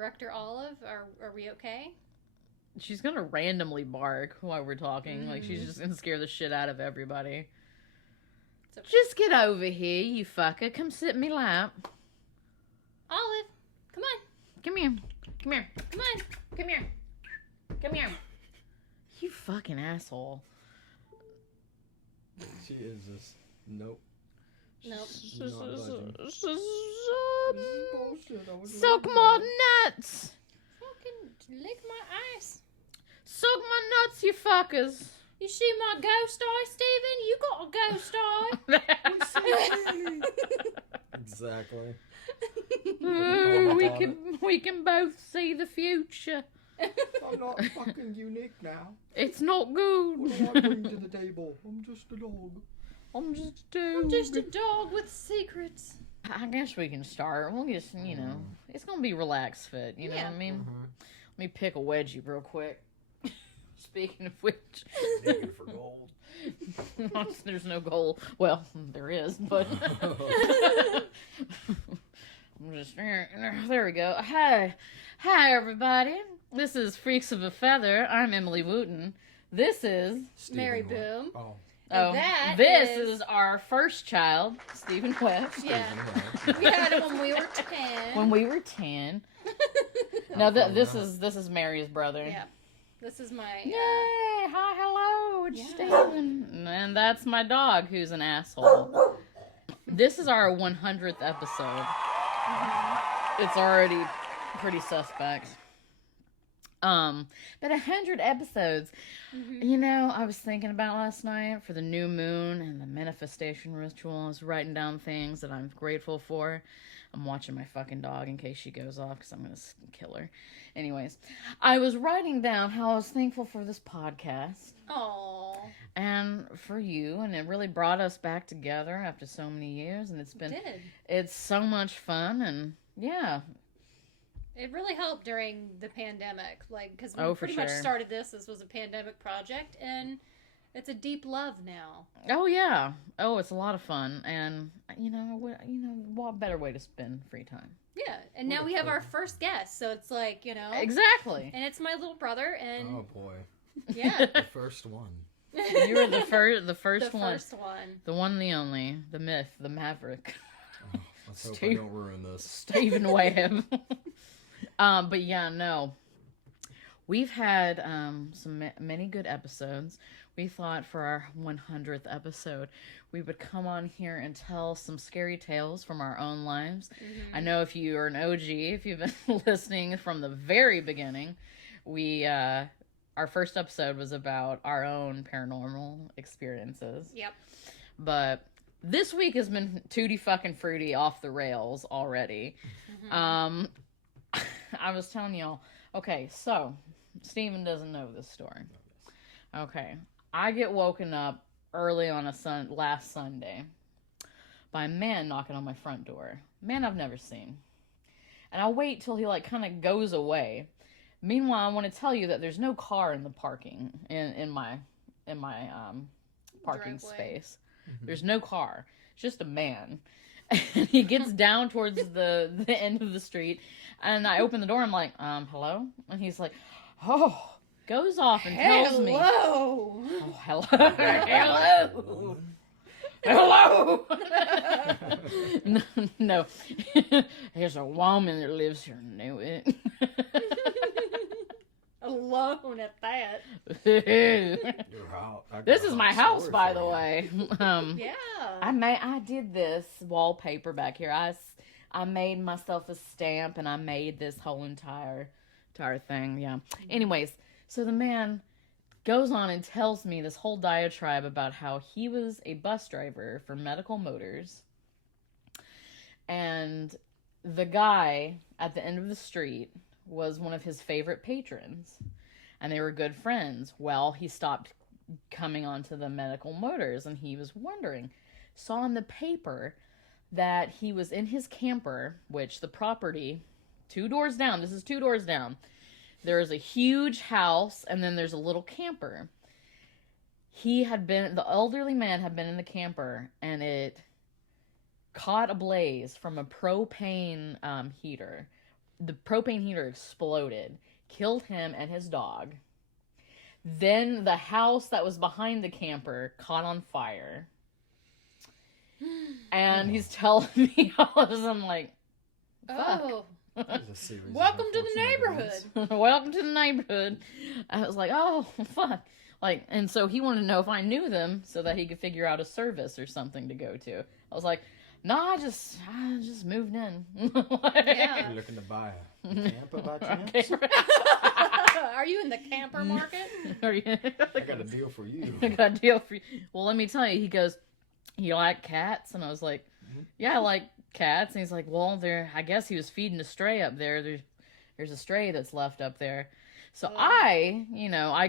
Director Olive, are we okay? She's gonna randomly bark while we're talking. Like, she's just gonna scare the shit out of everybody. Okay. Just get over here, you fucker. Come sit in me lap. Olive, come on. Come here. Come here. Come on. Come here. Come here. You fucking asshole. She is just... Nope. Nope. Suck my nuts. Fucking lick my ass. Suck my nuts, you fuckers. You see my ghost eye, Steven? You got a ghost eye. Exactly. We can both see the future. I'm not fucking unique now. It's not good. What do I bring to the table? I'm just a dog. I'm just a dog. I'm just a dog with secrets. I guess we can start. We'll just, it's gonna be relaxed fit. You know what I mean? Let me pick a wedgie real quick. Speaking of which, digging for gold. There's no gold. Well, there is, but I'm just there. We go. Hi, everybody. This is Freaks of a Feather. I'm Emily Wooten. This is Stephen Mary Webb. Boom. Oh. And this is our first child, Stephen Webb. Yeah. We had him when we were 10. When we were 10. Now this is Mary's brother. Yeah. This is my... Yay! Hi, hello, it's Stephen. And that's my dog, who's an asshole. This is our 100th episode. It's already pretty suspect. But 100 episodes. I was thinking about last night for the new moon and the manifestation ritual. I was writing down things that I'm grateful for. I'm watching my fucking dog in case she goes off because I'm going to kill her. Anyways, I was writing down how I was thankful for this podcast. Aww. And for you, and it really brought us back together after so many years, and it's so much fun, and yeah. It really helped during the pandemic, because we pretty much started this was a pandemic project, and it's a deep love now. Oh yeah. Oh, it's a lot of fun, and what better way to spend free time? Yeah, and now we have our first guest, so it's like, Exactly. And it's my little brother, and oh boy, yeah, the first one. You were the first one. The first one. The one, the only, the myth, the maverick. Oh, let's hope I don't ruin this. Stephen Webb. But yeah, no. We've had many good episodes. We thought for our 100th episode, we would come on here and tell some scary tales from our own lives. Mm-hmm. I know if you are an OG, if you've been listening from the very beginning, our first episode was about our own paranormal experiences. Yep. But this week has been tutti fucking fruity off the rails already. Mm-hmm. I was telling y'all, okay, so Stephen doesn't know this story. Okay, I get woken up early on last Sunday by a man knocking on my front door. Man I've never seen. And I wait till he kind of goes away. Meanwhile, I want to tell you that there's no car in the parking in my parking space. Mm-hmm. There's no car. It's just a man. And he gets down towards the end of the street, and I open the door. I'm like, hello? And he's like, oh, goes off and tells me, hello. Oh, hello. Hello. No. There's a woman that lives here. Knew it. Alone at that. Your house. This is my house, by the way. Yeah. I did this wallpaper back here. I made myself a stamp, and I made this whole entire thing. Yeah. Anyways, so the man goes on and tells me this whole diatribe about how he was a bus driver for Medical Motors, and the guy at the end of the street was one of his favorite patrons, and they were good friends. Well, he stopped coming onto the Medical Motors, and he was wondering, saw in the paper that he was in his camper, which the property, 2 doors down, this is 2 doors down, there is a huge house, and then there's a little camper. The elderly man had been in the camper, and it caught ablaze from a propane heater the propane heater exploded, killed him and his dog. Then the house that was behind the camper caught on fire. And he's telling me all this. I'm like, fuck. Oh. Welcome to the neighborhood. Welcome to the neighborhood. I was like, oh, fuck. Like, and so he wanted to know if I knew them so that he could figure out a service or something to go to. I was like, nah, I just moved in. Yeah. You're looking to buy a camper by chance? Are you in the camper market? I got a deal for you. I got a deal for you. Well, let me tell you. He goes, you like cats? And I was like, yeah, I like cats. And he's like, well, I guess he was feeding a stray up there. There's a stray that's left up there. So I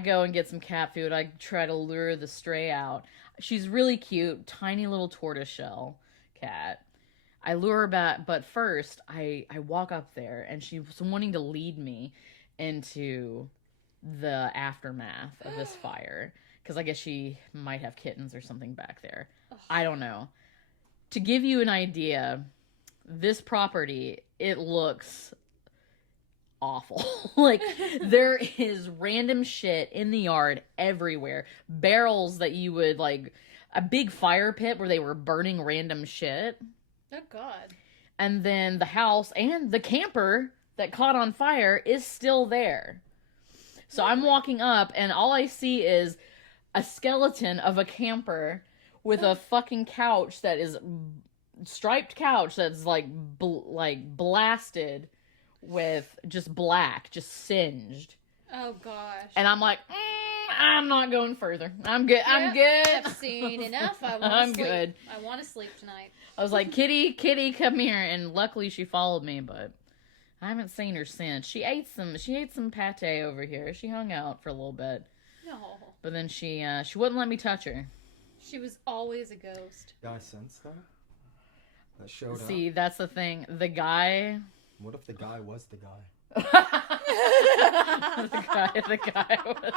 go and get some cat food. I try to lure the stray out. She's really cute, tiny little tortoiseshell cat. I lure her back, but first I walk up there and she was wanting to lead me into the aftermath of this fire. Because I guess she might have kittens or something back there. Ugh. I don't know. To give you an idea, this property, it looks awful. Like, there is random shit in the yard everywhere. Barrels that you would, like, a big fire pit where they were burning random shit. Oh, God. And then the house and the camper that caught on fire is still there. So I'm walking up, and all I see is a skeleton of a camper with a fucking couch that is striped couch that's like blasted with just black, just singed. Oh gosh. And I'm like, I'm not going further. I'm good. Yep, I'm good. I've seen enough. I'm good. I want to sleep tonight. I was like, Kitty, come here. And luckily she followed me, but I haven't seen her since. She ate some pate over here. She hung out for a little bit. No. But then she wouldn't let me touch her. She was always a ghost. Guy sense though? That showed up. See, that's the thing. The guy. What if the guy was the guy? the guy was.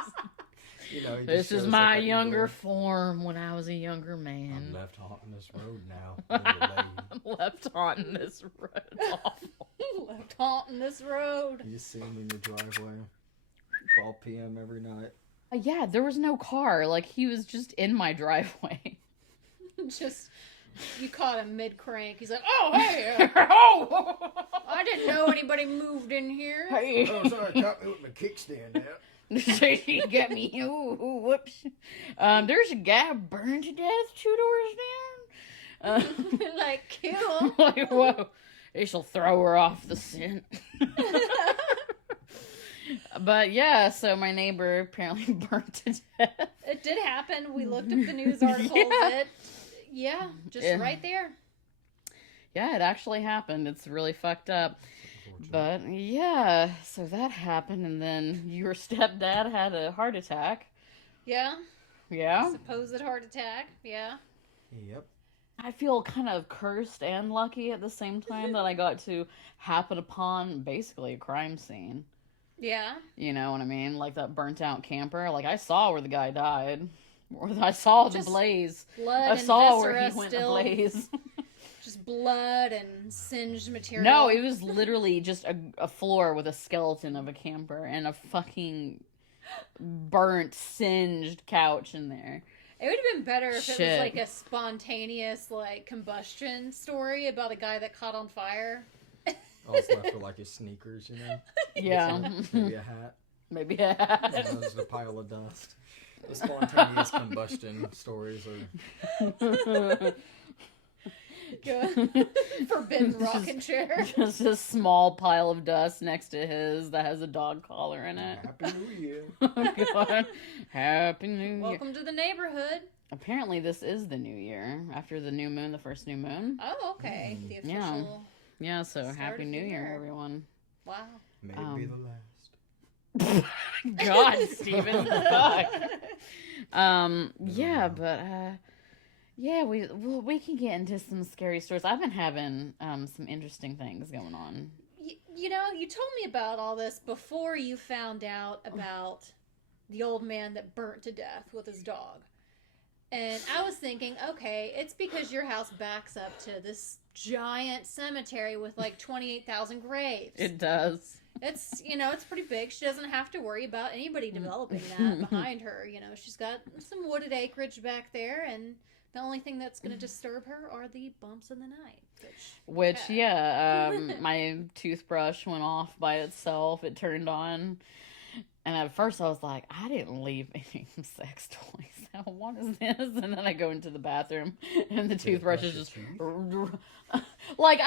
You know, this is my younger form when I was a younger man. I'm left haunting this road now. I'm left haunting this road. Awful. Left haunting this road. You see him in your driveway. 12 p.m. every night. Yeah, there was no car. Like, he was just in my driveway. Just, you caught him mid-crank. He's like, oh, hey. Oh! I didn't know anybody moved in here. Hey. Oh, sorry, I caught me with my kickstand out. She got me. Ooh, whoops. There's a guy burned to death 2 doors down. Like, kill him. Like, whoa. They shall throw her off the scent. But yeah, so my neighbor apparently burned to death. It did happen. We looked up the news articles. Yeah. Right there. Yeah, it actually happened. It's really fucked up. But yeah, so that happened, and then your stepdad had a heart attack. Yeah. Yeah. Supposed heart attack. Yeah. Yep. I feel kind of cursed and lucky at the same time that I got to happen upon basically a crime scene. Yeah. You know what I mean? Like that burnt out camper. Like, I saw where the guy died. I saw the blaze. Blood I saw where he went to blaze. Just blood and singed material. No, it was literally just a floor with a skeleton of a camper and a fucking burnt, singed couch in there. It would have been better if it was like a spontaneous, like, combustion story about a guy that caught on fire. All that's left with, like, his sneakers, you know? Yeah. Maybe a hat. Maybe a hat. And there's a pile of dust. The spontaneous combustion stories are... Forbidden rocking chair. Just a small pile of dust next to his that has a dog collar in it. Happy New Year. Oh, God. Happy New Year. Welcome to the neighborhood. Apparently this is the new year. After the new moon, the first new moon. Oh, okay. The official... Yeah, so Happy New Year, everyone. Wow. May it be the last. God, Stephen. Fuck. Yeah, but yeah, we can get into some scary stories. I've been having some interesting things going on. You know, you told me about all this before you found out about the old man that burnt to death with his dog. And I was thinking, okay, it's because your house backs up to this giant cemetery with like 28,000 graves. It does. It's, it's pretty big. She doesn't have to worry about anybody developing that behind her. She's got some wooded acreage back there, and the only thing that's going to disturb her are the bumps in the night. Which my toothbrush went off by itself. It turned on. And at first I was like, I didn't leave any sex toys. What is this? And then I go into the bathroom and the toothbrush is just like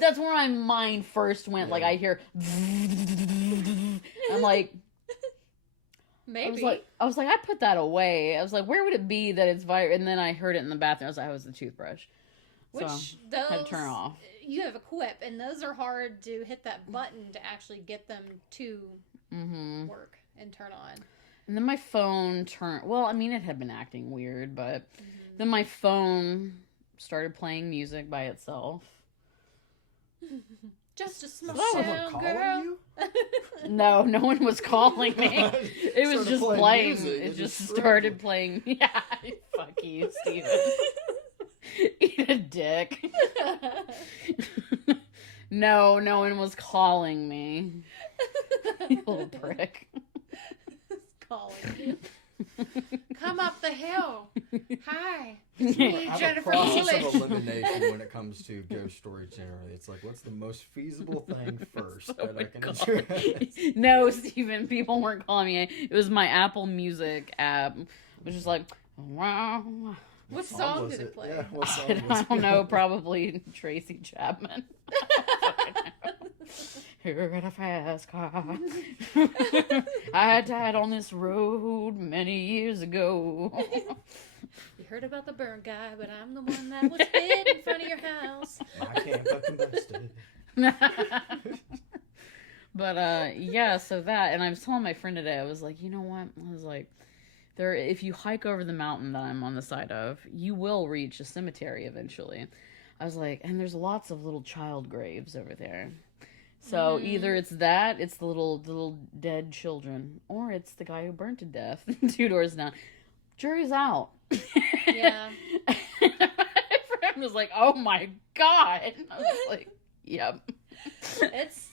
that's where my mind first went. Yeah. Like I hear I'm like, maybe. I was like, I put that away. I was like, where would it be that it's vibrating? And then I heard it in the bathroom. I was like, it was the toothbrush. Which so those had to turn off. You have a quip, and those are hard to hit that button to actually get them to work and turn on. And then my phone turned. Well, I mean, it had been acting weird, but then my phone started playing music by itself. Just a small town girl. No one was calling me. It was just playing. It just started playing. Yeah, fuck you, Steven. Eat a dick. No one was calling me. You little prick. Calling you. Come up the hill. Hi. It's me, Jennifer Coolidge. Of elimination when it comes to ghost story generally. It's like, what's the most feasible thing first that I can address? No, Steven, people weren't calling me. It was my Apple Music app. It was just like, wow. What song did it play? Yeah, what song I don't know, probably Tracy Chapman. You're in a fast car. I died on this road many years ago. You heard about the burn guy, but I'm the one that was hid in front of your house. I can't but combusted. But yeah, so that, and I was telling my friend today, I was like, you know what? I was like, if you hike over the mountain that I'm on the side of, you will reach a cemetery eventually. I was like, and there's lots of little child graves over there. So either it's the little dead children, or it's the guy who burned to death 2 doors down. Jury's out. Yeah. My friend was like, oh my God. And I was like, yep. It's,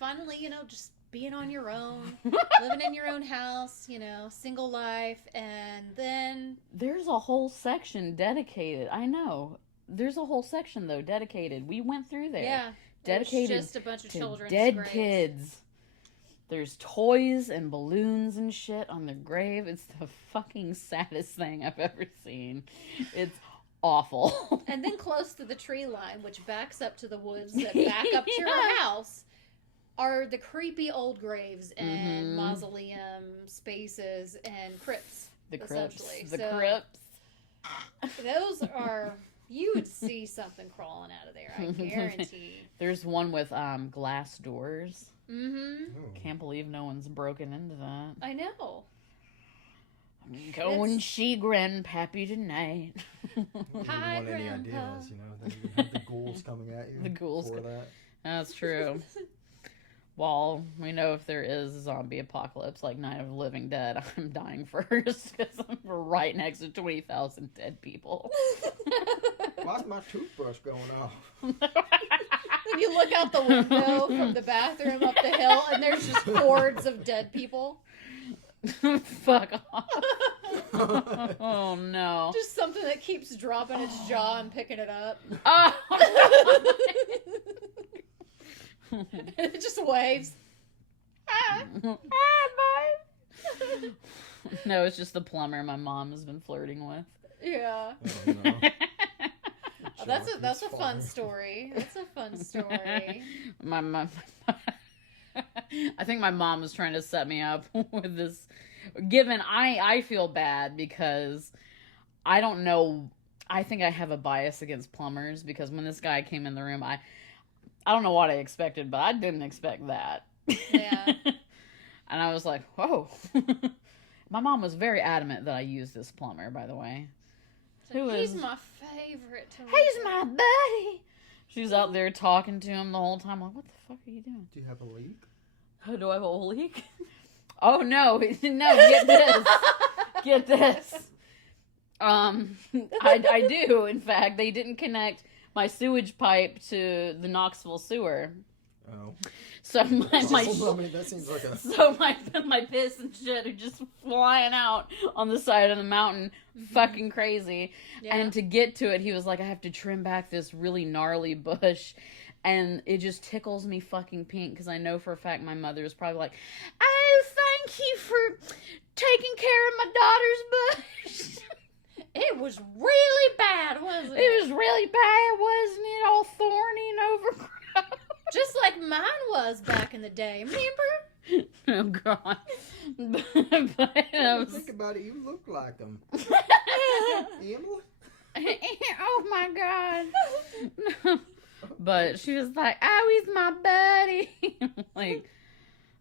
finally, just being on your own, living in your own house, single life, and then... There's a whole section dedicated. I know. There's a whole section, though, dedicated. We went through there. Yeah. Dedicated just a bunch of children's dead graves. Kids. There's toys and balloons and shit on the grave. It's the fucking saddest thing I've ever seen. It's awful. And then close to the tree line, which backs up to the woods that back up to your house, are the creepy old graves and mausoleum spaces and crypts. The crypts. The crypts. Those are... You would see something crawling out of there, I guarantee. There's one with glass doors. Mm-hmm. Can't believe no one's broken into that. I know. I'm going see Grandpappy tonight. Hi, want any Grandpa. ideas, Then you have the ghouls coming at you. The ghouls. For that. That's true. Well, we know if there is a zombie apocalypse like Night of the Living Dead, I'm dying first because I'm right next to 20,000 dead people. Why's my toothbrush going off? Then you look out the window from the bathroom up the hill, and there's just hordes of dead people. Fuck off. Oh, no. Just something that keeps dropping its jaw and picking it up. Oh. It just waves. Bye. No, it's just the plumber my mom has been flirting with. Yeah. Oh, no. Oh, that's a fun story. That's a fun story. My mom. I think my mom was trying to set me up with this. Given I feel bad because I don't know. I think I have a bias against plumbers because when this guy came in the room, I don't know what I expected, but I didn't expect that. Yeah. And I was like, whoa. My mom was very adamant that I use this plumber, by the way. He's my favorite. He's my buddy. She's out there talking to him the whole time. I'm like, what the fuck are you doing? Do you have a leak? Oh, do I have a leak? Oh, no. No, get this. Get this. I do, in fact. They didn't connect my sewage pipe to the Knoxville sewer. Oh. So that seems like a... So my piss and shit are just flying out on the side of the mountain, fucking crazy. Yeah. And to get to it, he was like, I have to trim back this really gnarly bush. And it just tickles me fucking pink because I know for a fact my mother is probably like, oh, thank you for taking care of my daughter's bush. It was really bad, wasn't it? It was really bad, wasn't it? All thorny and overgrown. Just like mine was back in the day, remember? Oh, God. But Think about it, you look like them. Emily? Oh, my God. But she was like, oh, he's my buddy. Like,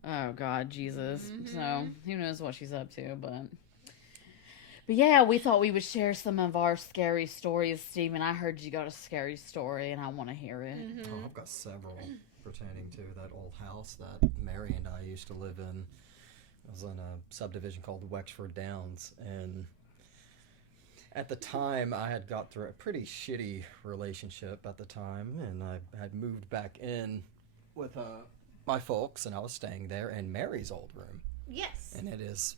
oh, God, Jesus. Mm-hmm. So, who knows what she's up to, but yeah, we thought we would share some of our scary stories. Stephen, I heard you got a scary story, and I want to hear it. Mm-hmm. Oh, I've got several pertaining to that old house that Mary and I used to live in. I was in a subdivision called Wexford Downs, and at the time, I had got through a pretty shitty relationship at the time, and I had moved back in with my folks, and I was staying there in Mary's old room. Yes. And it is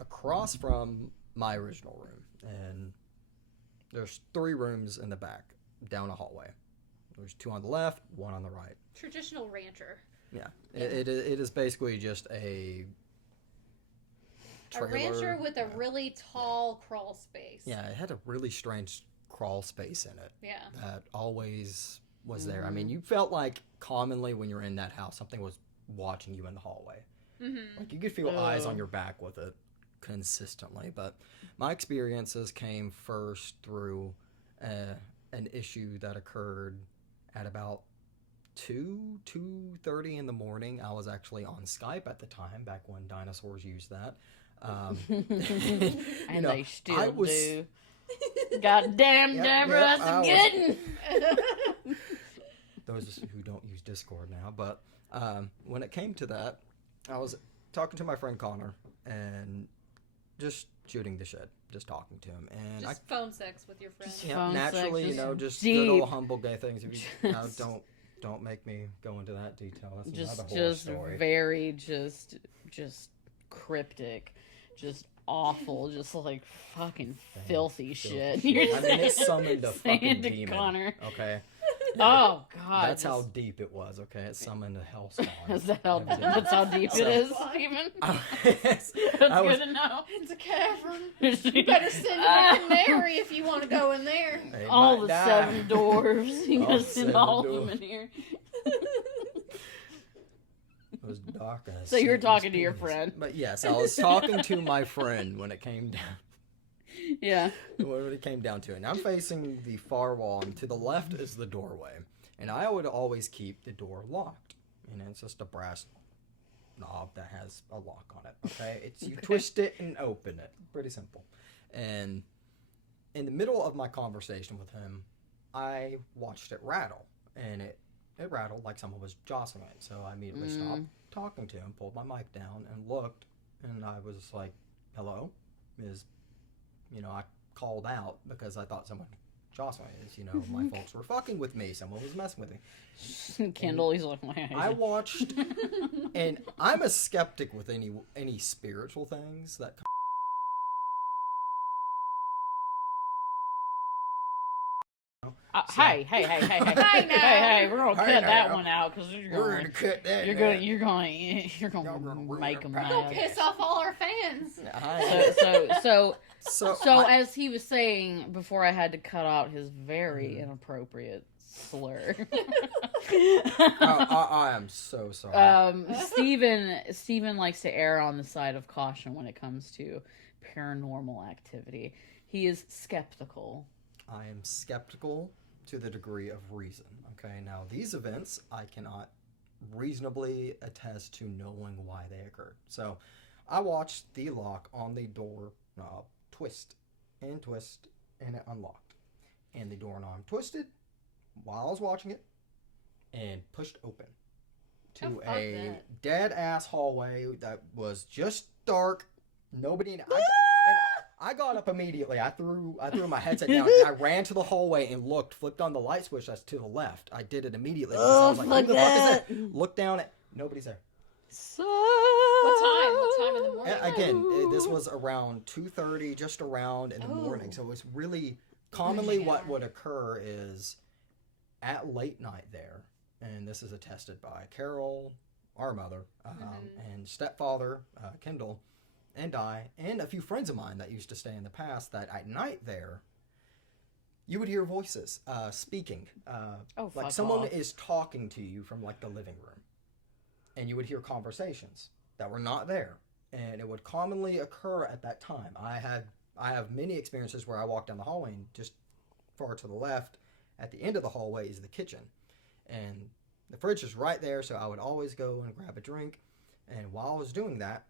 across from my original room, and there's 3 rooms in the back, down a hallway. There's 2 on the left, 1 on the right. Traditional rancher. Yeah. It is basically just a trailer. A rancher with a really tall crawl space. Yeah, it had a really strange crawl space in it. Yeah. That always was there. I mean, you felt like commonly when you're in that house, something was watching you in the hallway. Mm-hmm. Like you could feel eyes on your back with it consistently. But my experiences came first through an issue that occurred at about 2:30 in the morning. I was actually on Skype at the time, back when dinosaurs used that. And they still do. God damn, Deborah, that's a good one. Those who don't use Discord now. But when it came to that, I was talking to my friend Connor and just shooting the shit, just talking to him. And just phone sex with your friend. Yeah, naturally, sex, just deep. good old humble gay things. If you don't make me go into that detail. That's another horror story. Very just cryptic, just awful, just like fucking filthy shit. I mean, it summoned a fucking demon. Connor. Okay. Oh God. That's how deep it was. Okay, it summoned a hellstorm. That's how deep it is, Stephen? That's good to know. It's a cavern. You better send Rick and Mary if you want to go in there. All the 7 dwarves. You gotta send all of them in here. It was dark. So you were talking to your friend. But yes, I was talking to my friend when it came down. Yeah. When it came down to it. And I'm facing the far wall, and to the left is the doorway. And I would always keep the door locked. And it's just a brass knob that has a lock on it. Okay? You twist it and open it. Pretty simple. And in the middle of my conversation with him, I watched it rattle. And it rattled like someone was jostling it. So I immediately stopped talking to him, pulled my mic down, and looked. And I was like, hello? I called out because I thought someone jostling it. My folks were fucking with me. Someone was messing with me. Kendall, he's like, I watched, and I'm a skeptic with any spiritual things that Hey, we're gonna cut that one out because we're gonna cut that. You're gonna make them mad. We're gonna piss off all our fans. So as he was saying before, I had to cut out his very inappropriate slur. I am so sorry. Stephen likes to err on the side of caution when it comes to paranormal activity. He is skeptical. I am skeptical to the degree of reason. Okay, now these events I cannot reasonably attest to knowing why they occurred. So I watched the lock on the door knob twist, and it unlocked. And the doorknob twisted while I was watching it and pushed open to a dead ass hallway that was just dark. Nobody in it. I got up immediately. I threw my headset down. And I ran to the hallway and flipped on the light switch that's to the left. I did it immediately. Because I was like, who the fuck is that? Look down at nobody's there. So What time in the morning? Again, this was around 2:30, just around in the morning. So it was really commonly what would occur is at late night there, and this is attested by Carol, our mother, and stepfather, Kendall, and I, and a few friends of mine that used to stay in the past, that at night there, you would hear voices speaking. Like someone is talking to you from like the living room. And you would hear conversations that were not there. And it would commonly occur at that time. I have many experiences where I walk down the hallway and just far to the left, at the end of the hallway is the kitchen. And the fridge is right there, so I would always go and grab a drink. And while I was doing that,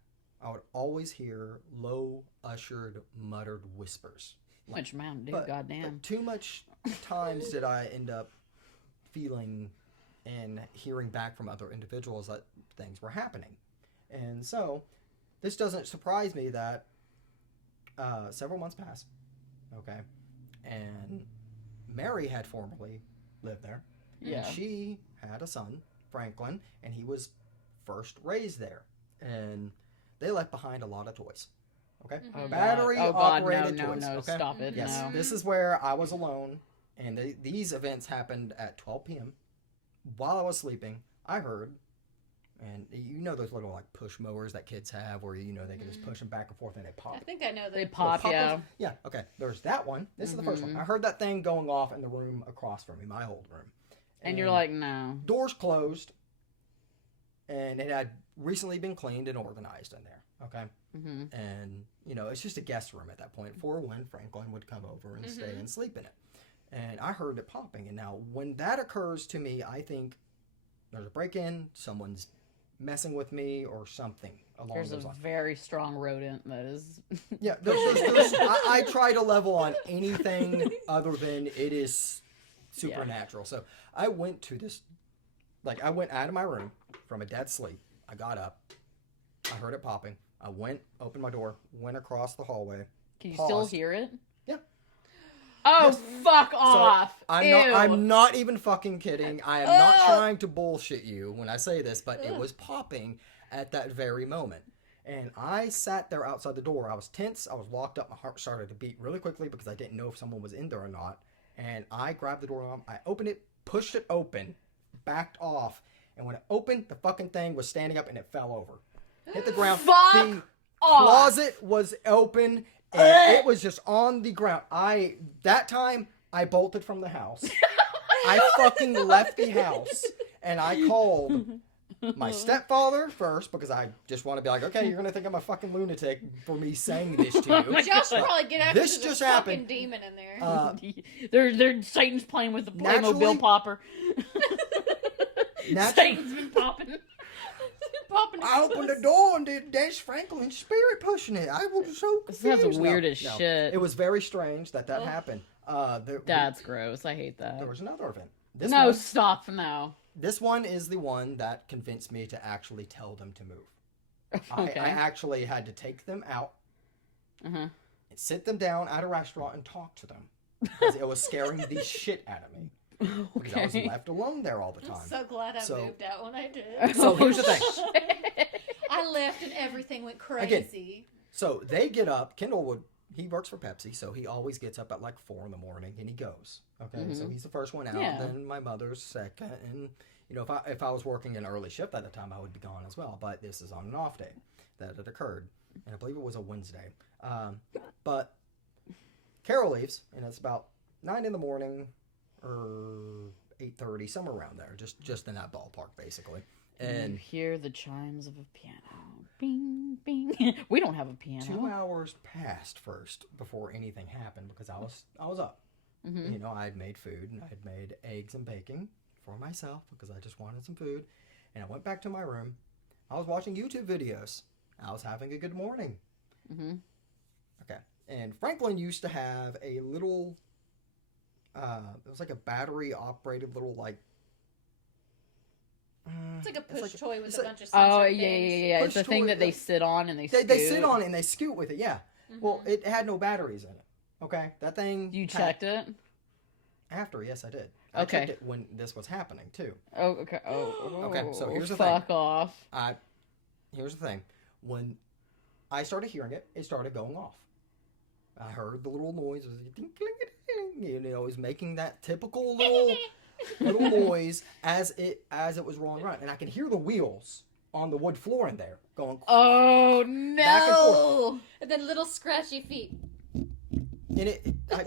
I would always hear low, ushered, muttered whispers. Which Mountain Dew, goddamn. But too much times did I end up feeling and hearing back from other individuals that things were happening. And so, this doesn't surprise me that several months passed, okay, and Mary had formerly lived there. Yeah. And she had a son, Franklin, and he was first raised there. And they left behind a lot of toys. Okay? Oh, Battery-operated no, toys. no, Okay? stop it, Yes, no. this is where I was alone, and these events happened at 12 p.m. While I was sleeping, I heard, and you know those little like push mowers that kids have where you know they can just push them back and forth and they pop. I think I know that. They pop, yeah. Yeah, okay. There's that one. This is the first one. I heard that thing going off in the room across from me, my old room. And you're like, no. Doors closed, and it had recently been cleaned and organized in there, okay? Mm-hmm. And, you know, it's just a guest room at that point for when Franklin would come over and stay and sleep in it. And I heard it popping. And now, when that occurs to me, I think there's a break-in, someone's messing with me, or something along There's those a lines. very strong rodent that is... Yeah, I try to level on anything other than it is supernatural. So I went to this, I went out of my room from a dead sleep. I got up. I heard it popping. I went, opened my door, went across the hallway. Can you paused. still hear it? Yeah. Oh, Yes. fuck off! So Ew. I'm not even fucking kidding. I am not trying to bullshit you when I say this, but it was popping at that very moment. And I sat there outside the door. I was tense. I was locked up. My heart started to beat really quickly because I didn't know if someone was in there or not. And I grabbed the doorknob. I opened it, pushed it open, backed off. And when it opened, the fucking thing was standing up and it fell over. Hit the ground. Fuck the off. closet was open and it was just on the ground. That time, I bolted from the house. I fucking left the house and I called my stepfather first because I just want to be like, okay, you're going to think I'm a fucking lunatic for me saying this to you. Josh will probably get after This this just fucking happened. demon in there. They're Satan's playing with the Playmobil Naturally- popper. Satan's been popping. Popping I opened the door and there's Franklin's spirit pushing it. I was so This confused. sounds weird as No. shit. It was very strange that happened. That's gross. I hate that. There was another event. No, stop now. This one is the one that convinced me to actually tell them to move. Okay. I actually had to take them out Uh-huh. and sit them down at a restaurant and talk to them because it was scaring the shit out of me. Because I was Okay. left alone there all the I'm time. so glad I So- moved out when I did. So here's the thing. I left and everything went crazy. So they get up. He works for Pepsi, so he always gets up at like 4 a.m. and he goes. Okay, so he's the first one out. Yeah. Then my mother's second, and you know if I was working an early shift at the time, I would be gone as well. But this is on an off day that it occurred, and I believe it was a Wednesday. But Carol leaves, and it's about 9 a.m. or 8:30, somewhere around there, just in that ballpark, basically. You And hear the chimes of a piano. Bing, bing. We don't have a piano. 2 hours passed first before anything happened because I was up. Mm-hmm. You know, I had made food and I had made eggs and bacon for myself because I just wanted some food. And I went back to my room. I was watching YouTube videos. I was having a good morning. Mm-hmm. Okay. And Franklin used to have a little, it was like a battery operated little It's like a push like- toy with it's a like- bunch of sensor Oh, things. yeah. It's Push the thing toy, that they like- sit on and they they sit on it and they scoot with it, yeah. Well, it had no batteries in it. Okay, that thing. You checked it? After, yes, I did. Okay. I checked it when this was happening too. Oh, okay. Oh, Okay, so here's the fuck thing. off. Here's the thing. When I started hearing it, it started going off. I heard the little noise. You know, it was making that typical little noise as it was rolling around, and I could hear the wheels on the wood floor in there going. Oh Back and forth. And then little scratchy feet. And I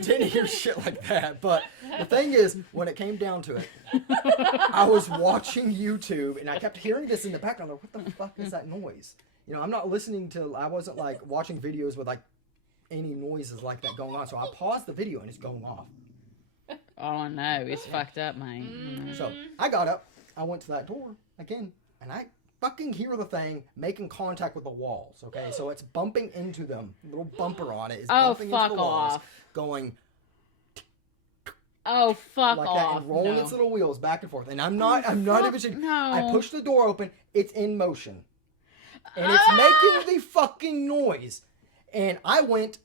didn't hear shit like that, but the thing is, when it came down to it, I was watching YouTube, and I kept hearing this in the background. Like, what the fuck is that noise? You know, I'm not listening to. I wasn't like watching videos with like any noises like that going on. So I paused the video, and it's going off. Oh no, it's fucked up, mate. So I got up, I went to that door again, and I fucking hear the thing making contact with the walls. Okay, so it's bumping into them. The little bumper on it is bumping into the walls, going. Oh fuck like off! that, and rolling its little wheels back and forth. And I'm not even shitting. No. I push the door open. It's in motion, and it's making the fucking noise. And I went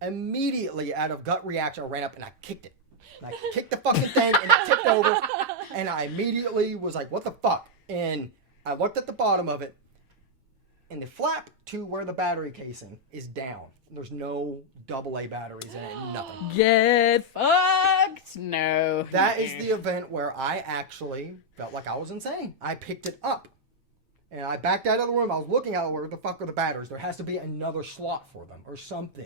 immediately out of gut reaction. I ran up and I kicked it. And I kicked the fucking thing, and it tipped over. And I immediately was like, "What the fuck?" And I looked at the bottom of it, and the flap to where the battery casing is down. There's no AA batteries in it, nothing. Get fucked! No. That is the event where I actually felt like I was insane. I picked it up, and I backed out of the room. I was looking out where the fuck are the batteries. There has to be another slot for them or something.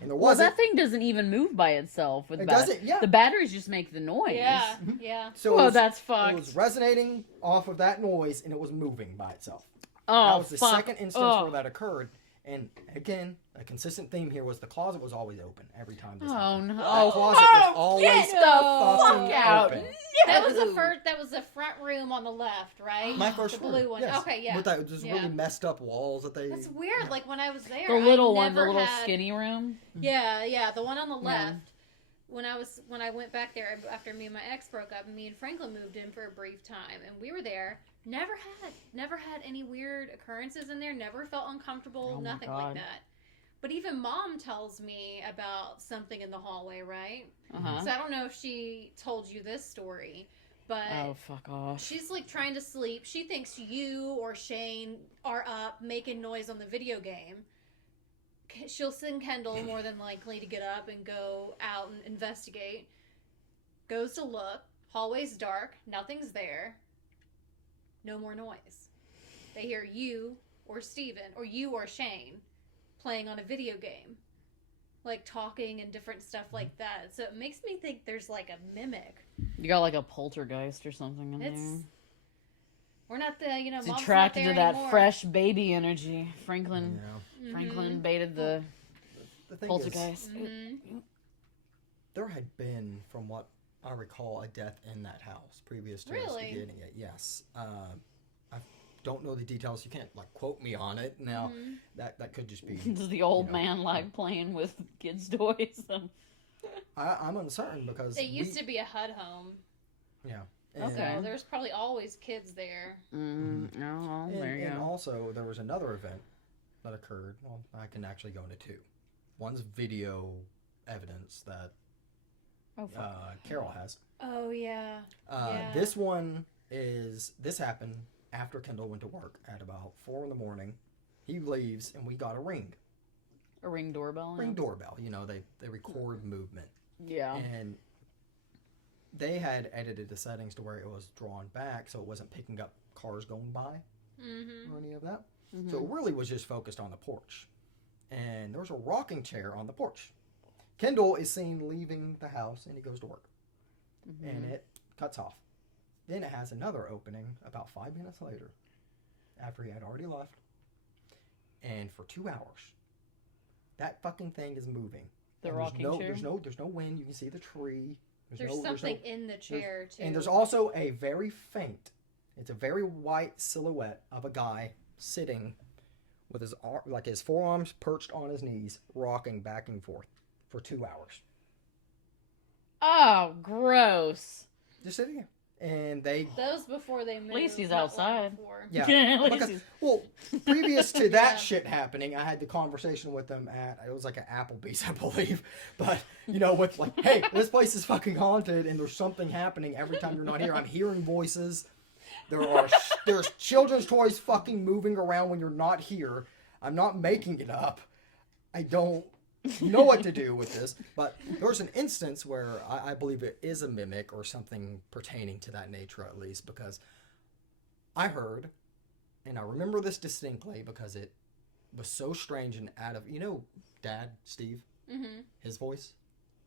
And there Well, wasn't. that thing doesn't even move by itself. With It doesn't, yeah. The batteries just make the noise. Yeah, yeah. So Oh, that's fucked. It was resonating off of that noise, and it was moving by itself. Oh, That was the fuck. second instance where that occurred. And again, a consistent theme here was the closet was always open every time this Oh happened. no! That closet was always get the fucking fuck out! open. That was the first. That was the front room on the left, right? My first the blue one. Yes. Okay, yeah. With that just really messed up walls that they. That's weird. Like when I was there, The little I one, the never little had... skinny room. Yeah, the one on the Yeah. left. When I went back there after me and my ex broke up, and me and Franklin moved in for a brief time, and we were there. Never had any weird occurrences in there. Never felt uncomfortable. Oh my nothing God. like that. But even Mom tells me about something in the hallway, right? Uh-huh. So I don't know if she told you this story, but Oh, fuck off. she's like trying to sleep. She thinks you or Shane are up making noise on the video game. She'll send Kendall more than likely to get up and go out and investigate. Goes to look. Hallway's dark. Nothing's there. No more noise. They hear you or Steven or you or Shane playing on a video game. Like talking and different stuff like that. So it makes me think there's like a mimic. You got like a poltergeist or something in there. We're not the, It's Mom's attracted not there to that anymore. fresh baby energy. Franklin Yeah. Franklin baited the The thing is, poltergeist. there had been, from what I recall, a death in that house previous to us Really? getting it. Yes. I don't know the details. You can't like quote me on it. Now that could just be. Does the old you know, man like playing with kids' toys? I'm uncertain because It used to be a HUD home. Yeah. Okay. So there's probably always kids there. Oh, there you And go. also, there was another event that occurred. Well, I can actually go into two. One's video evidence that Oh, fuck. Carol has. Oh, yeah. Yeah. This happened after Kendall went to work at about 4 a.m. He leaves, and we got a ring. A ring doorbell? Ring doorbell. You know, they record movement. Yeah. And they had edited the settings to where it was drawn back so it wasn't picking up cars going by or any of that. So it really was just focused on the porch. And there was a rocking chair on the porch. Kendall is seen leaving the house and he goes to work. And it cuts off. Then it has another opening about 5 minutes later after he had already left. And for 2 hours, that fucking thing is moving. The And rocking chair? There's no wind. You can see the tree. There's something in the chair, too. And there's also a very faint, it's a very white silhouette of a guy sitting with his forearms perched on his knees, rocking back and forth for 2 hours. Oh, gross. Just sitting there. And they That was before they moved. At least he's not long outside. before. Yeah. At least Because, he's- well, previous to that Yeah. shit happening, I had the conversation with them it was like an Applebee's, I believe. But, you know, with like, hey, this place is fucking haunted and there's something happening every time you're not here. I'm hearing voices. There's children's toys fucking moving around when you're not here. I'm not making it up. I don't know what to do with this. But there was an instance where I believe it is a mimic or something pertaining to that nature at least, because I heard, and I remember this distinctly because it was so strange and out of, you know, Dad, Steve, his voice?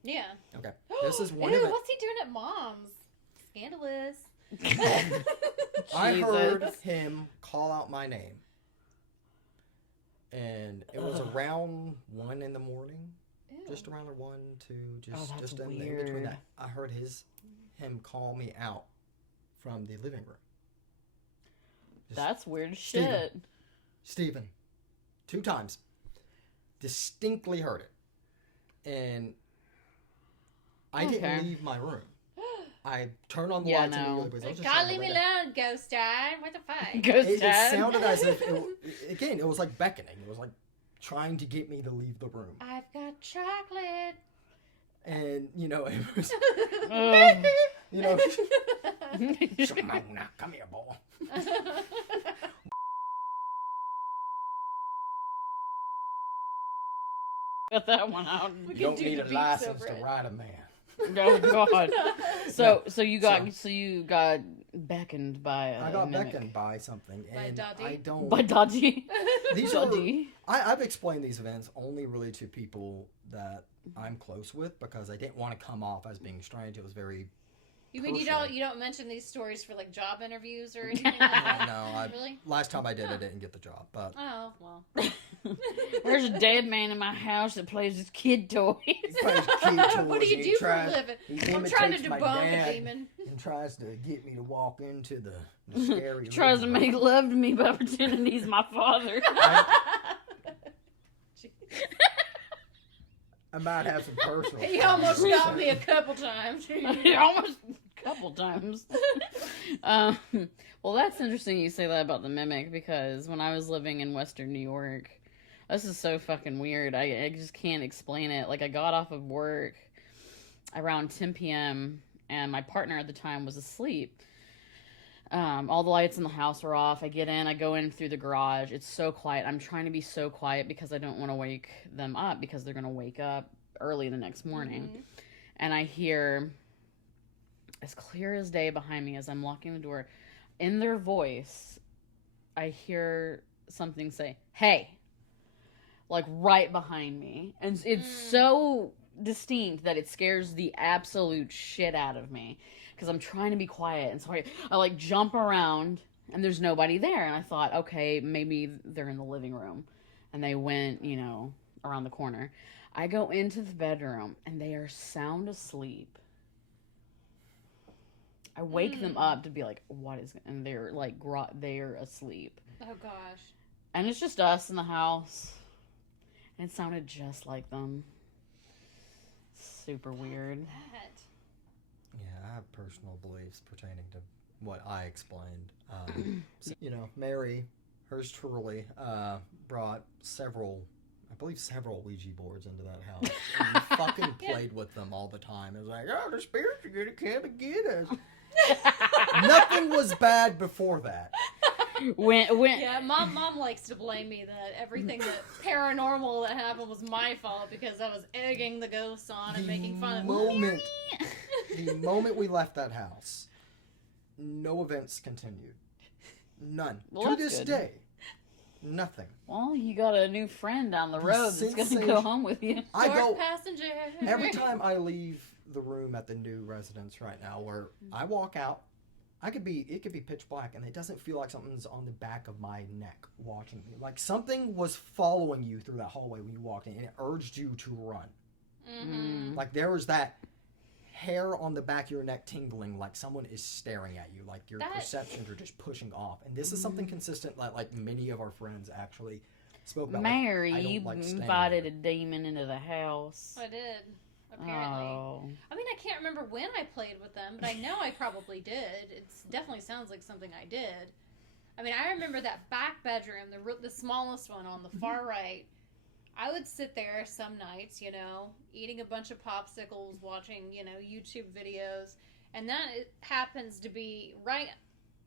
Yeah. Okay. This is one Ew, of it. what's he doing at Mom's? Scandalous. I Jesus. heard him call out my name. And it was around 1 in the morning. Ew. Just around 1, 2, that's just in between weird. that. I heard him call me out from the living room. Just, That's weird as Steven. shit. Stephen. 2 times. Distinctly heard it. And I Okay. didn't leave my room. I turned on the Yeah, lights no. immediately because I was just God, trying to leave me lay down. alone, ghost dad. What the fuck? Ghost It dad. sounded as if, it was like beckoning. It was like trying to get me to leave the room. I've got chocolate. And, you know, it was, Ugh. you know, Shimona, come here, boy. Got that one out. We You can don't do need the a beeps license over to it. ride a man. Oh God. So you got So- beckoned by a I got mimic. beckoned by something, By and Dottie? I don't. By Dodgy. These are. Dodgy. I've explained these events only really to people that I'm close with because I didn't want to come off as being strange. It was very. You mean Personal. you don't mention these stories for like job interviews or anything like No, that? Really? last time I did, I didn't get the job, but Oh well. There's a dead man in my house that plays with kid toys. he plays kid toys. What do you and he do for a tries- living? he I'm trying to imitates my debunk a dad demon. and tries to get me to walk into the scary. Tries to living make room. love to me by pretending he's my father. I might have some personal. He almost got me a couple times. Almost a couple times. Well, that's interesting you say that about the mimic because when I was living in Western New York, this is so fucking weird. I just can't explain it. Like, I got off of work around 10 p.m. and my partner at the time was asleep. All the lights in the house are off. I get in, I go in through the garage. It's so quiet. I'm trying to be so quiet because I don't want to wake them up because they're going to wake up early the next morning. Mhm. And I hear, as clear as day behind me as I'm locking the door, in their voice, I hear something say, "Hey," like right behind me. And it's so distinct that it scares the absolute shit out of me because I'm trying to be quiet. And so I like jump around and there's nobody there. And I thought, okay, maybe they're in the living room and they went, you know, around the corner. I go into the bedroom and they are sound asleep. I wake them up to be like, what is, and they're like, they're asleep. Oh gosh. And it's just us in the house. And it sounded just like them. Super weird. That. Yeah, I have personal beliefs pertaining to what I explained. So, you know, Mary, hers truly, brought several Ouija boards into that house. And we fucking played with them all the time. It was like, oh, the spirits are gonna come and get us. Nothing was bad before that. When Yeah, mom likes to blame me that everything that paranormal that happened was my fault because I was egging the ghosts on and making fun of them. The moment we left that house, no events continued. None. Well, to that's this good. day, nothing. well, you got a new friend down the road that's gonna sensation- go home with you. I Door go passenger. every time I leave the room at the new residence right now, where I walk out, it could be pitch black, and it doesn't feel like something's on the back of my neck watching me. Like something was following you through that hallway when you walked in, and it urged you to run. Mm-hmm. Like there was that hair on the back of your neck tingling, like someone is staring at you, like your perceptions are just pushing off. And this is something consistent that like many of our friends actually spoke about. Mary, like, I don't you like staying invited there. a demon into the house. I did. apparently. Oh. I mean, I can't remember when I played with them, but I know I probably did. It definitely sounds like something I did. I mean, I remember that back bedroom, the smallest one on the far right. I would sit there some nights, eating a bunch of popsicles, watching, YouTube videos, and that it happens to be right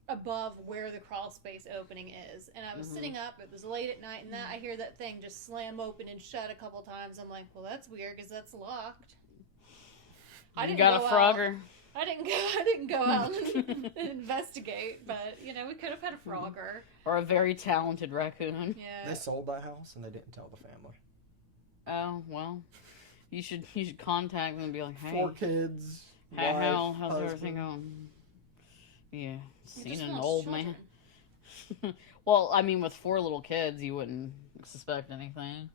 above where the crawl space opening is. And I was sitting up, it was late at night, and I hear that thing just slam open and shut a couple times. I'm like, well, that's weird because that's locked. I didn't got a Frogger. I didn't go out and investigate, but we could have had a Frogger or a very talented raccoon. Yeah. They sold that house and they didn't tell the family. Oh well, you should contact them and be like, hey, 4 kids. How's husband. everything going? Yeah, He seen just an wants old children. man. Well, I mean, with 4 little kids, you wouldn't suspect anything.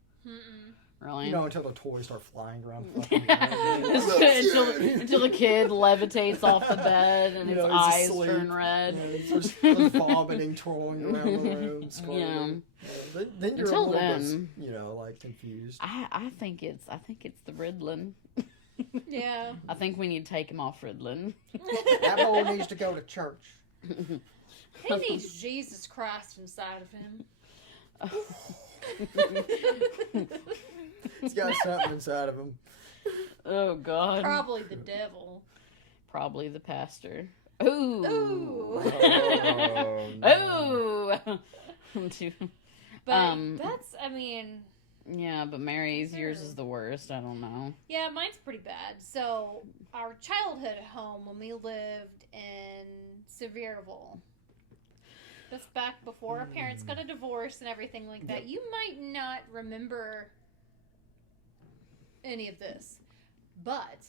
Really? Until the toys start flying around. until the kid levitates off the bed and his he's eyes asleep. turn red. He's just like, vomiting, twirling around the room. Yeah. Then you're Until a little then. bit, confused. I think it's the Ritalin. Yeah. I think we need to take him off Ritalin. That boy needs to go to church. He needs Jesus Christ inside of him. He's got something inside of him. Oh God. Probably the devil. Probably the pastor. Ooh. Ooh. Oh, no. Ooh. But that's, I mean... Yeah, but Mary's, yours is the worst. I don't know. Yeah, mine's pretty bad. So, our childhood home when we lived in Sevierville. That's back before our parents got a divorce and everything like that. You might not remember any of this. But,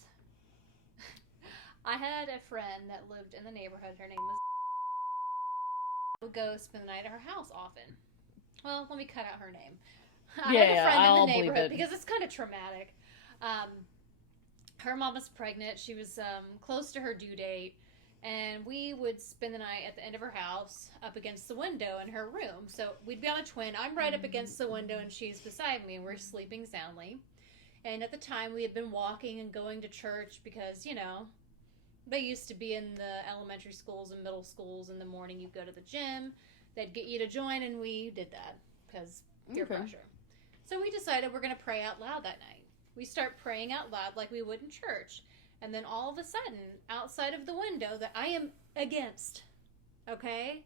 I had a friend that lived in the neighborhood. Her name was... would go spend the night at her house often. Well, let me cut out her name. I had a friend in the neighborhood because it's kind of traumatic. Her mom was pregnant. She was close to her due date. And we would spend the night at the end of her house up against the window in her room. So we'd be on a twin. I'm right up against the window and she's beside me. And we're sleeping soundly. And at the time we had been walking and going to church because, they used to be in the elementary schools and middle schools. In the morning you'd go to the gym. They'd get you to join and we did that because peer pressure. So we decided we're going to pray out loud that night. We start praying out loud like we would in church. And then all of a sudden, outside of the window that I am against, okay,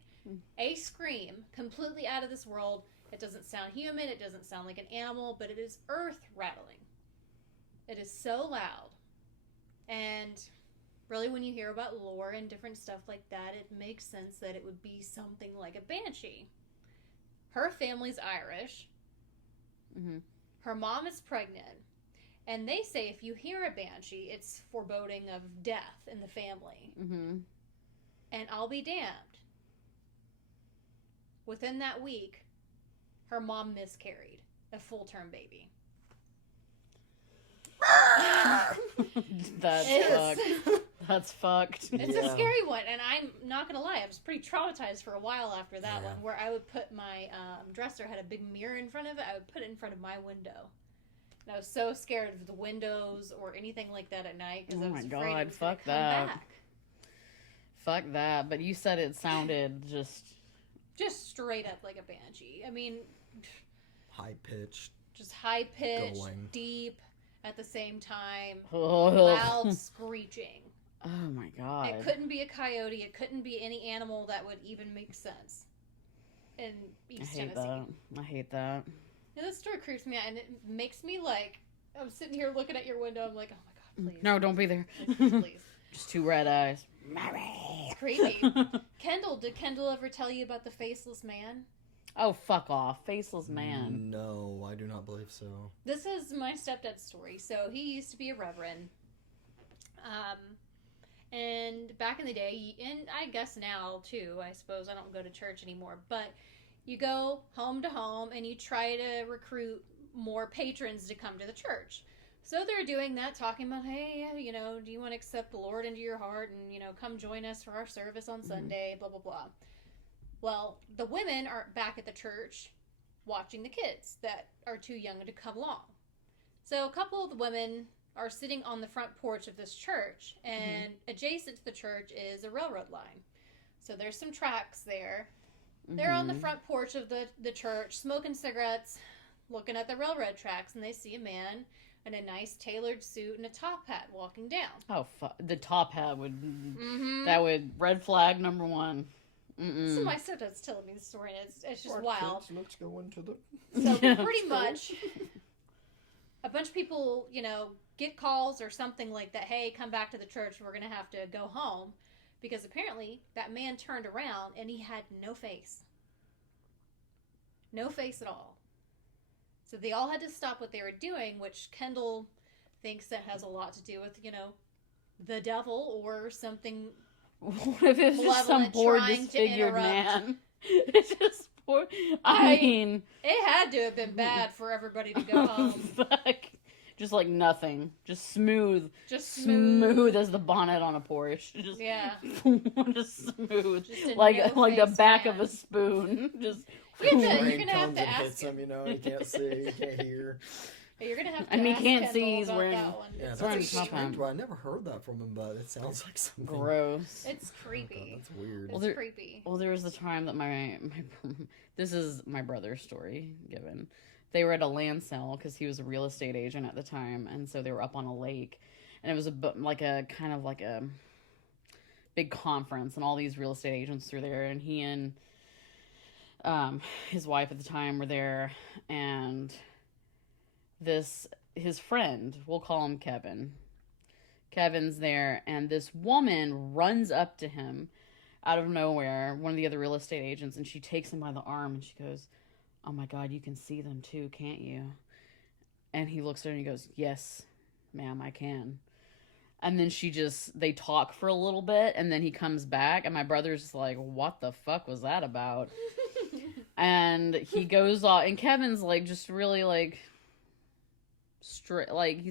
a scream completely out of this world. It doesn't sound human. It doesn't sound like an animal, but it is earth rattling. It is so loud. And really when you hear about lore and different stuff like that, it makes sense that it would be something like a banshee. Her family's Irish. Mm-hmm. Her mom is pregnant. And they say if you hear a banshee, it's foreboding of death in the family. Mm-hmm. And I'll be damned. Within that week, her mom miscarried a full-term baby. That's fucked. That's fucked. It's a scary one, and I'm not gonna lie, I was pretty traumatized for a while after that one, where I would put my dresser had a big mirror in front of it. I would put it in front of my window, and I was so scared of the windows or anything like that at night because I was afraid it was gonna come back. Fuck that. But you said it sounded just straight up like a banshee. I mean, high pitched, just high pitched, going. Deep at the same time, oh. loud screeching. Oh my God. It couldn't be a coyote. It couldn't be any animal that would even make sense in East Tennessee. I hate that. And this story creeps me out, and it makes me like, I'm sitting here looking at your window. I'm like, oh my God, please. No, don't be there. Please. Just 2 red eyes. It's creepy. Kendall, did Kendall ever tell you about the faceless man? Oh, fuck off. Faceless man. No, I do not believe so. This is my stepdad's story. So he used to be a reverend. And back in the day, and I guess now too, I suppose I don't go to church anymore, but you go home to home and you try to recruit more patrons to come to the church. So they're doing that, talking about, hey, do you want to accept the Lord into your heart and, come join us for our service on Sunday, blah, blah, blah. Well, the women are back at the church watching the kids that are too young to come along. So a couple of the women are sitting on the front porch of this church, and adjacent to the church is a railroad line. So there's some tracks there. They're on the front porch of the church, smoking cigarettes, looking at the railroad tracks, and they see a man in a nice tailored suit and a top hat walking down. Oh, the top hat would... That would... Red flag number one. So my stepdad's telling me the story, and it's just wild. Let's go into the... So pretty much, a bunch of people, you know, get calls or something like that. Hey, come back to the church. We're going to have to go home. Because apparently that man turned around and he had no face. No face at all. So they all had to stop what they were doing, which Kendall thinks that has a lot to do with, you know, the devil or something. What if it's just some poor disfigured man? It's just poor. I mean, it had to have been bad for everybody to go home. Fuck. Just like nothing. Just smooth. Just smooth as the bonnet on a Porsche. Just, yeah. Just smooth. Just like the back of a spoon. Just. You're gonna have to ask hits him, you know, he can't see, he can't hear. You're gonna have to and he ask can't Kendall see he's about wearing. that one. Yeah, It's that's wearing strange. I never heard that from him, but it sounds like something gross. It's creepy. Oh, God, that's weird. It's creepy. Well, there was the time that my this is my brother's story given. They were at a land sale because he was a real estate agent at the time, and so they were up on a lake, and it was a kind of like a big conference, and all these real estate agents were there, and he and his wife at the time were there, and his friend, we'll call him Kevin. Kevin's there, and this woman runs up to him out of nowhere, one of the other real estate agents, and she takes him by the arm, and she goes, "Oh my God, you can see them too, can't you?" And he looks at her and he goes, "Yes, ma'am, I can." And then they talk for a little bit, and then he comes back, and my brother's like, "What the fuck was that about?" And he goes off, and Kevin's like, just really like, straight, like, he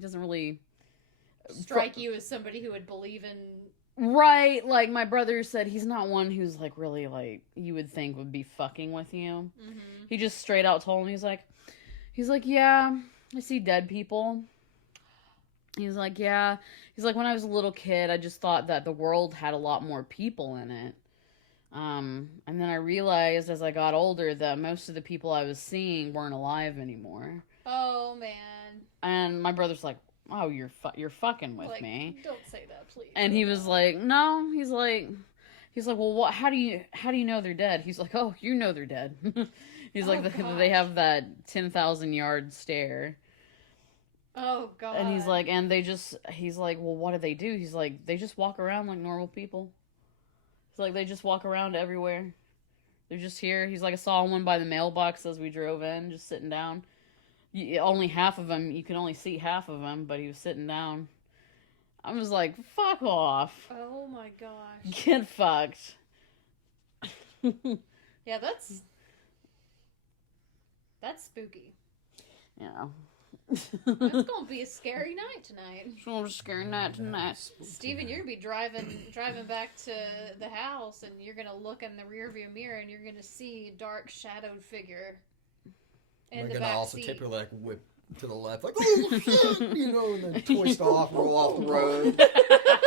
doesn't really strike you as somebody who would believe in... Right, like my brother said, he's not one who's like really like you would think would be fucking with you. He just straight out told him, he's like, "Yeah, I see dead people." He's like, "Yeah." He's like, "When I was a little kid, I just thought that the world had a lot more people in it. And then I realized as I got older that most of the people I was seeing weren't alive anymore." Oh, man. And my brother's like, "Oh, you're fucking with me." Don't say that, please. And he was like, "No." He's like, "Well, what? How do you know they're dead?" He's like, "Oh, you know they're dead." He's like, "They have that 10,000 yard stare." Oh God. And he's like, he's like, "Well, what do they do?" He's like, "They just walk around like normal people." He's like, "They just walk around everywhere. They're just here." He's like, "I saw one by the mailbox as we drove in, just sitting down. Only half of them, you can only see half of him, but he was sitting down." I was like, fuck off. Oh my gosh. Get fucked. Yeah, that's spooky. Yeah. It's gonna be a scary night tonight. It's gonna be a scary night tonight. Stephen, you're gonna be driving back to the house, and you're gonna look in the rearview mirror, and you're gonna see a dark shadowed figure in We're the gonna back also seat. typically like whip to the left, like, "Oh shit," you know, and then twist off, roll off the road,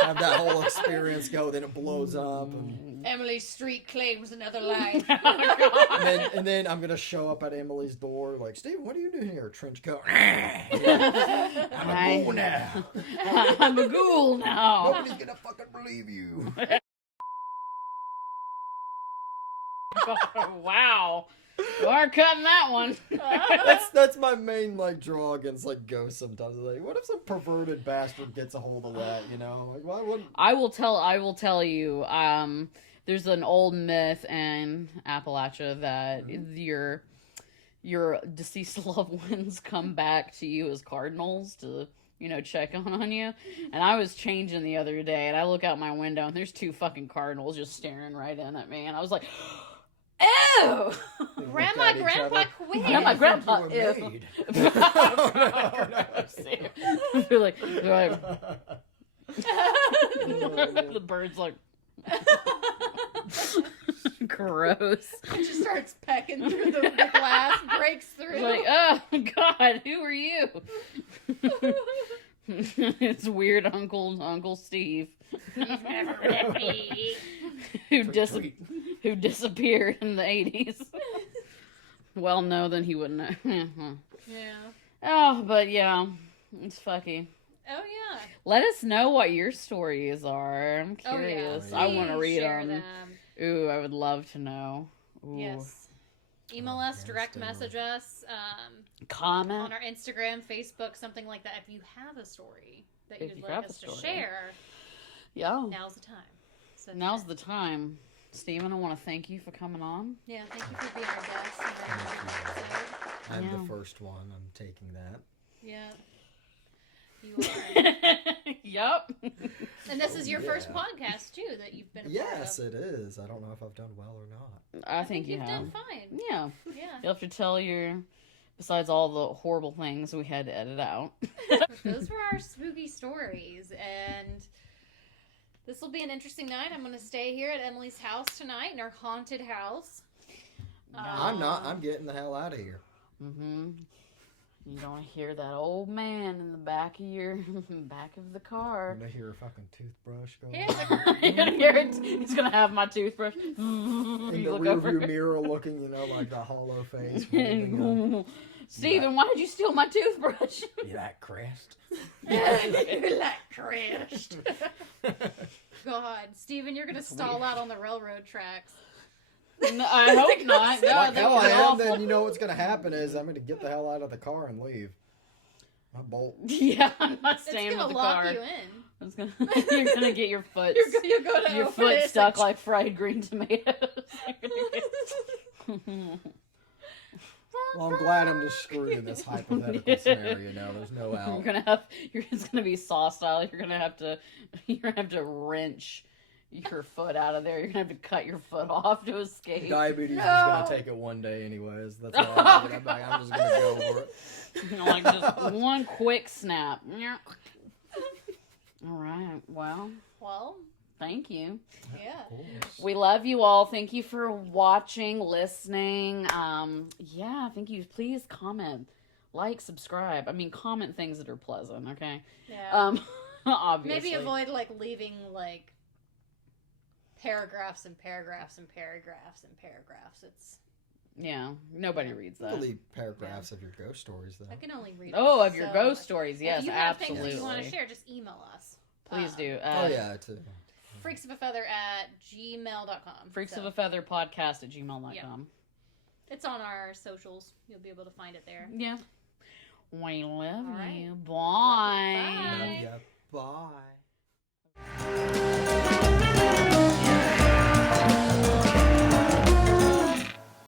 have that whole experience go, then it blows up, and Emily's street claims another life. and then I'm gonna show up at Emily's door, like, "Steven, what are you doing here?" Trench coat. I'm a ghoul now. I'm a ghoul now. Nobody's gonna fucking believe you. Wow. You are cutting that one. That's my main like draw against like ghosts sometimes. Like, what if some perverted bastard gets a hold of that, you know? Like, why wouldn't I will tell you, there's an old myth in Appalachia that your deceased loved ones come back to you as cardinals to, you know, check on you. And I was changing the other day, and I look out my window, and there's 2 fucking cardinals just staring right in at me, and I was like, ew! Grandma, Grandpa, quit! Grandma, Grandpa, ew. ew. No. They're like, the bird's like, Gross. And she starts pecking through the glass, breaks through. Like, oh God, who are you? It's weird Uncle Steve. who disappeared in the 80s. Well, no, then he wouldn't know. Yeah. Oh, but yeah, it's fucky. Oh, yeah. Let us know what your stories are. I'm Oh, yeah. curious. I want to Please read share them. Ooh, I would love to know. Ooh. Yes. Email us, direct message us, Comment. on our Instagram, Facebook, something like that. If you have a story that If you'd you like have us a to story. share, Yeah. now's the time. So Now's the time. Stephen, I want to thank you for coming on. Yeah, thank you for being our guest in our episode. I'm Yeah. the first one. I'm taking that. Yeah. You are. Yup. And this is your first Yeah. podcast, too, that you've been a Yes, part of. it is. I don't know if I've done well or not. I think you you've have. done fine. Yeah. Yeah. You'll have to tell besides all the horrible things we had to edit out. Those were our spooky stories, and this will be an interesting night. I'm going to stay here at Emily's house tonight, in her haunted house. I'm not. I'm getting the hell out of here. Mm-hmm. You don't hear that old man in the back of the car. I'm gonna hear a fucking toothbrush go. Yeah. You're gonna hear it. He's gonna have my toothbrush. In the You look over. rearview mirror, looking, like the hollow face. Steven, why did you steal my toothbrush? You that crest? You're like crashed. God, Steven, you're going to stall out on the railroad tracks. No, I hope not. God, Like that hell would I be am, awful. then you know what's gonna happen is I'm gonna get the hell out of the car and leave. My bolt. Yeah, I'm not It's staying going with to the lock car. you in. You're gonna get your foot. You're going to your open foot it, stuck like fried green tomatoes. Well, I'm glad I'm just screwed in this hypothetical scenario now. There's no out. It's gonna be saw style. You're gonna have to wrench your foot out of there. You're gonna have to cut your foot off to escape. Diabetes is No. gonna take it one day anyways. That's all I'm doing. I'm just gonna go for it. Like just one quick snap. All right. Well, thank you. Yeah. Of course. We love you all. Thank you for watching, listening. Thank you. Please comment, like, subscribe. I mean, comment things that are pleasant, okay? Yeah. Obviously. Maybe avoid, leaving, paragraphs and paragraphs and paragraphs and paragraphs. Yeah, nobody reads You that. can leave paragraphs of your ghost stories though. I can only read Of your so ghost much. stories. Yes, if you have absolutely. things that you want to share, just email us. Please do. Oh yeah, too. freaksofafeather@gmail.com. Freaks of a Feather podcast at gmail.com. Yeah. It's on our socials. You'll be able to find it there. Yeah. We love All right. you. Bye. Bye. Love ya. Bye.